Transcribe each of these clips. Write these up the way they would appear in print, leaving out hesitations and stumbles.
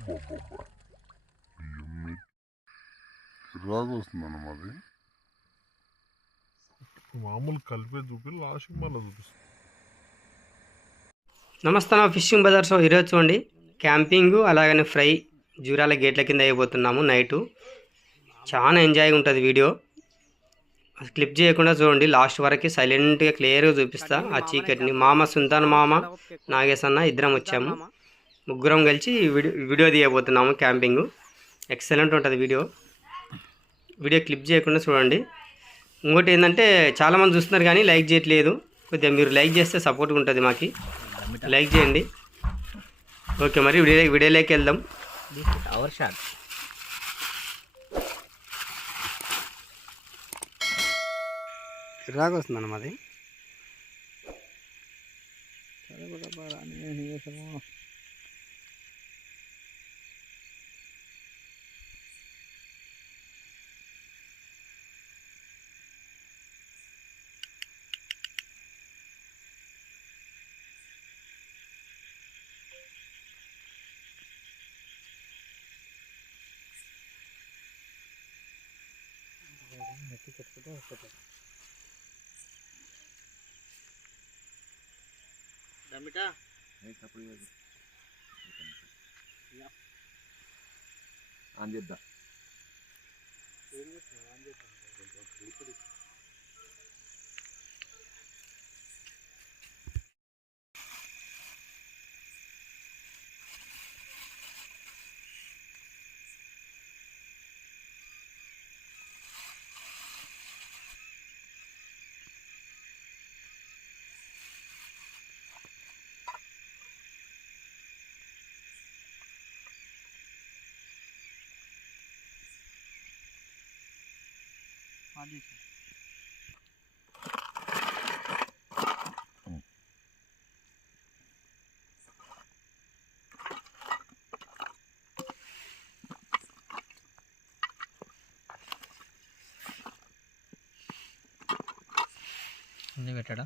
చిరాకు వస్తుందన్నమాట. మామూలు కలిపే చూపి లాస్ట్ మళ్ళీ చూపిస్తాను. నమస్తే ఫిషింగ్ బజార్స్. ఈరోజు చూడండి క్యాంపింగ్ అలాగనే ఫ్రై జూరాల గేట్ల కింద అయిపోతున్నాము. నైటు చాలా ఎంజాయ్గా ఉంటుంది వీడియో. క్లిప్ చేయకుండా చూడండి లాస్ట్ వరకు, సైలెంట్గా క్లియర్గా చూపిస్తా ఆ చీకటిని. మామ సుల్తాన్ మామ నాగేశ్ అన్న ఇద్దరం వచ్చాము, ముగ్గురం కలిసి వీడియో తీయబోతున్నాము. క్యాంపింగ్ ఎక్సలెంట్ ఉంటుంది వీడియో. క్లిప్ చేయకుండా చూడండి. ఇంకోటి ఏంటంటే చాలామంది చూస్తున్నారు కానీ లైక్ చేయట్లేదు. కొద్దిగా మీరు లైక్ చేస్తే సపోర్ట్గా ఉంటుంది మాకు. లైక్ చేయండి. ఓకే, మరి వీడియోలోకి వెళ్దాం. అవర్ షాట్ రాగా వస్తుందన్న మాది. అందిద్దా అన్నీ పెట్టాడా?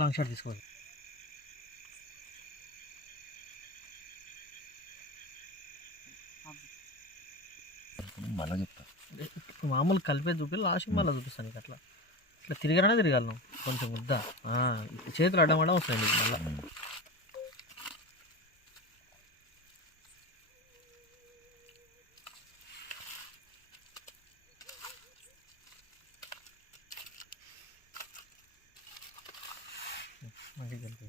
లాంగ్ షాట్ తీసుకోవాలి. మళ్ళీ చెప్తా. మామూలు కలిపే చూపి లాస్ట్ మళ్ళీ చూపిస్తాను నీకు. అట్లా ఇట్లా తిరగనే తిరగాలి నువ్వు కొంచెం ముద్ద. చేతులు అడ్డం అడ్డం వస్తాయి నీకు మళ్ళీ. మంచిగా కలిపి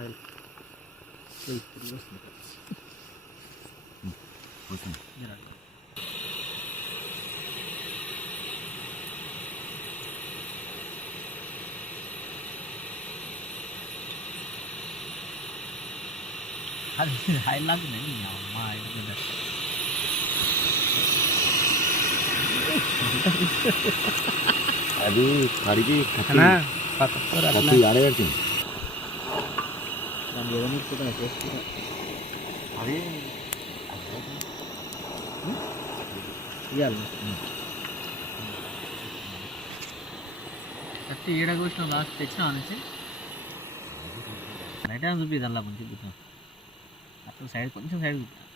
ఆయిల్ అది ఆయిల్ లాగుందండి అమ్మ ఆయిల్ మీద అది కడిగి కత్తి ఆడబెడుతుంది దాన్ని ఏదైనా ఇప్పుకుంటున్నా చేసుకుంటా అదే ఇవ్వాలి కత్తి ఏడ కూర్చున్న లాస్ట్ తెచ్చినా నుంచి రైట్ హ్యాండ్ చూపి దానిలో మంచి కూర్చున్నాం అట్లా సైడ్ కొంచెం సైడ్ కూర్చున్నా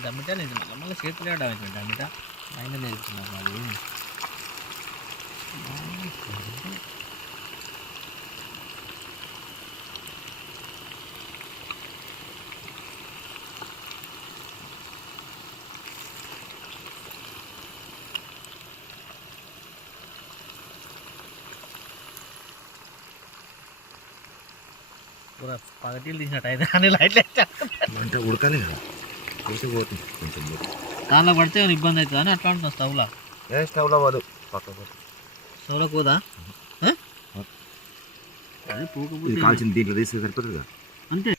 టమాటా లేదు మళ్ళీ చేతులు ఆడవచ్చు టమాటా ఆయన నేర్చుకున్నాను అది పూర పగటీలు తీసినట్టు అయితే అని లైట్లు అంటే ఉడకాలి కదా పోతుంది కొంచెం దానిలో పడితే ఏమైనా ఇబ్బంది అవుతుంది అని అట్లా అంటున్నావు స్టవ్లో స్టవ్లో పోదు పక్క స్టవ్లో పోదా అది ఇది పోకపోతే కాల్చిన దీంట్లో తీసి సరిపోతుందిగా అంతే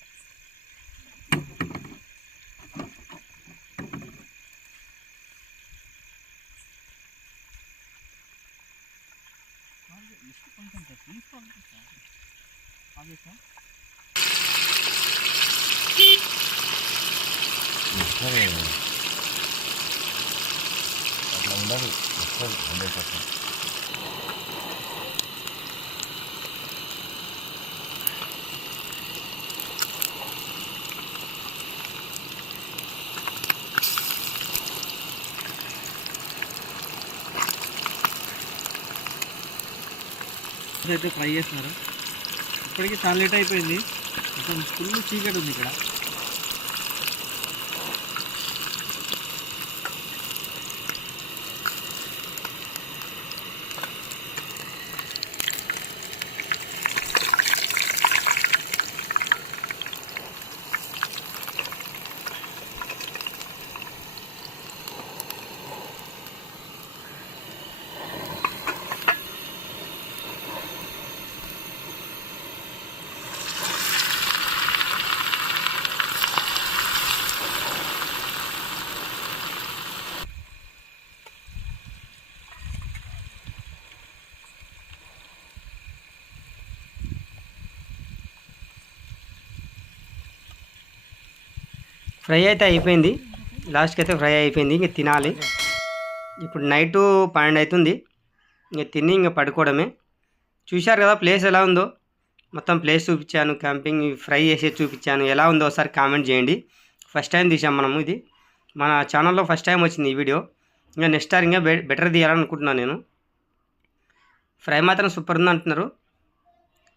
అట్లా ఉండాలి 100%. అయితే ఫ్రై చేస్తున్నారు ఇప్పటికీ చాలా లేట్ అయిపోయింది మొత్తం ఫుల్ చీకటి ఉంది ఇక్కడ ఫ్రై అయితే అయిపోయింది లాస్ట్కి అయితే ఫ్రై అయిపోయింది ఇంక తినాలి ఇప్పుడు నైటు 12 అవుతుంది ఇంక తిని ఇంక పడుకోవడమే చూశారు కదా ప్లేస్ ఎలా ఉందో మొత్తం ప్లేస్ చూపించాను క్యాంపింగ్ ఫ్రై చేసి చూపించాను ఎలా ఉందో ఒకసారి కామెంట్ చేయండి ఫస్ట్ టైం తీసాం మనము ఇది మన ఛానల్లో ఫస్ట్ టైం వచ్చింది ఈ వీడియో ఇంకా నెక్స్ట్ టైం ఇంకా బెటర్ తీయాలనుకుంటున్నాను నేను ఫ్రై మాత్రం సూపర్ ఉంది అంటున్నారు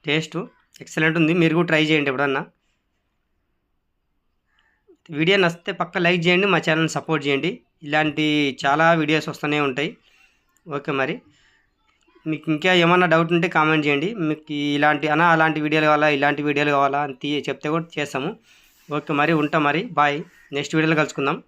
టేస్ట్ ఎక్సలెంట్ ఉంది మీరు కూడా ట్రై చేయండి ఎప్పుడన్నా వీడియో నచ్చితే పక్క లైక్ చేయండి మా ఛానల్ని సపోర్ట్ చేయండి ఇలాంటి చాలా వీడియోస్ వస్తూనే ఉంటాయి ఓకే మరి మీకు ఇంకా ఏమన్నా డౌట్ ఉంటే కామెంట్ చేయండి మీకు అలాంటి వీడియోలు కావాలా ఇలాంటి వీడియోలు కావాలా అని చెప్తే కూడా చేస్తాము ఓకే మరి ఉంటాం మరి బాయ్ నెక్స్ట్ వీడియోలో కలుసుకుందాం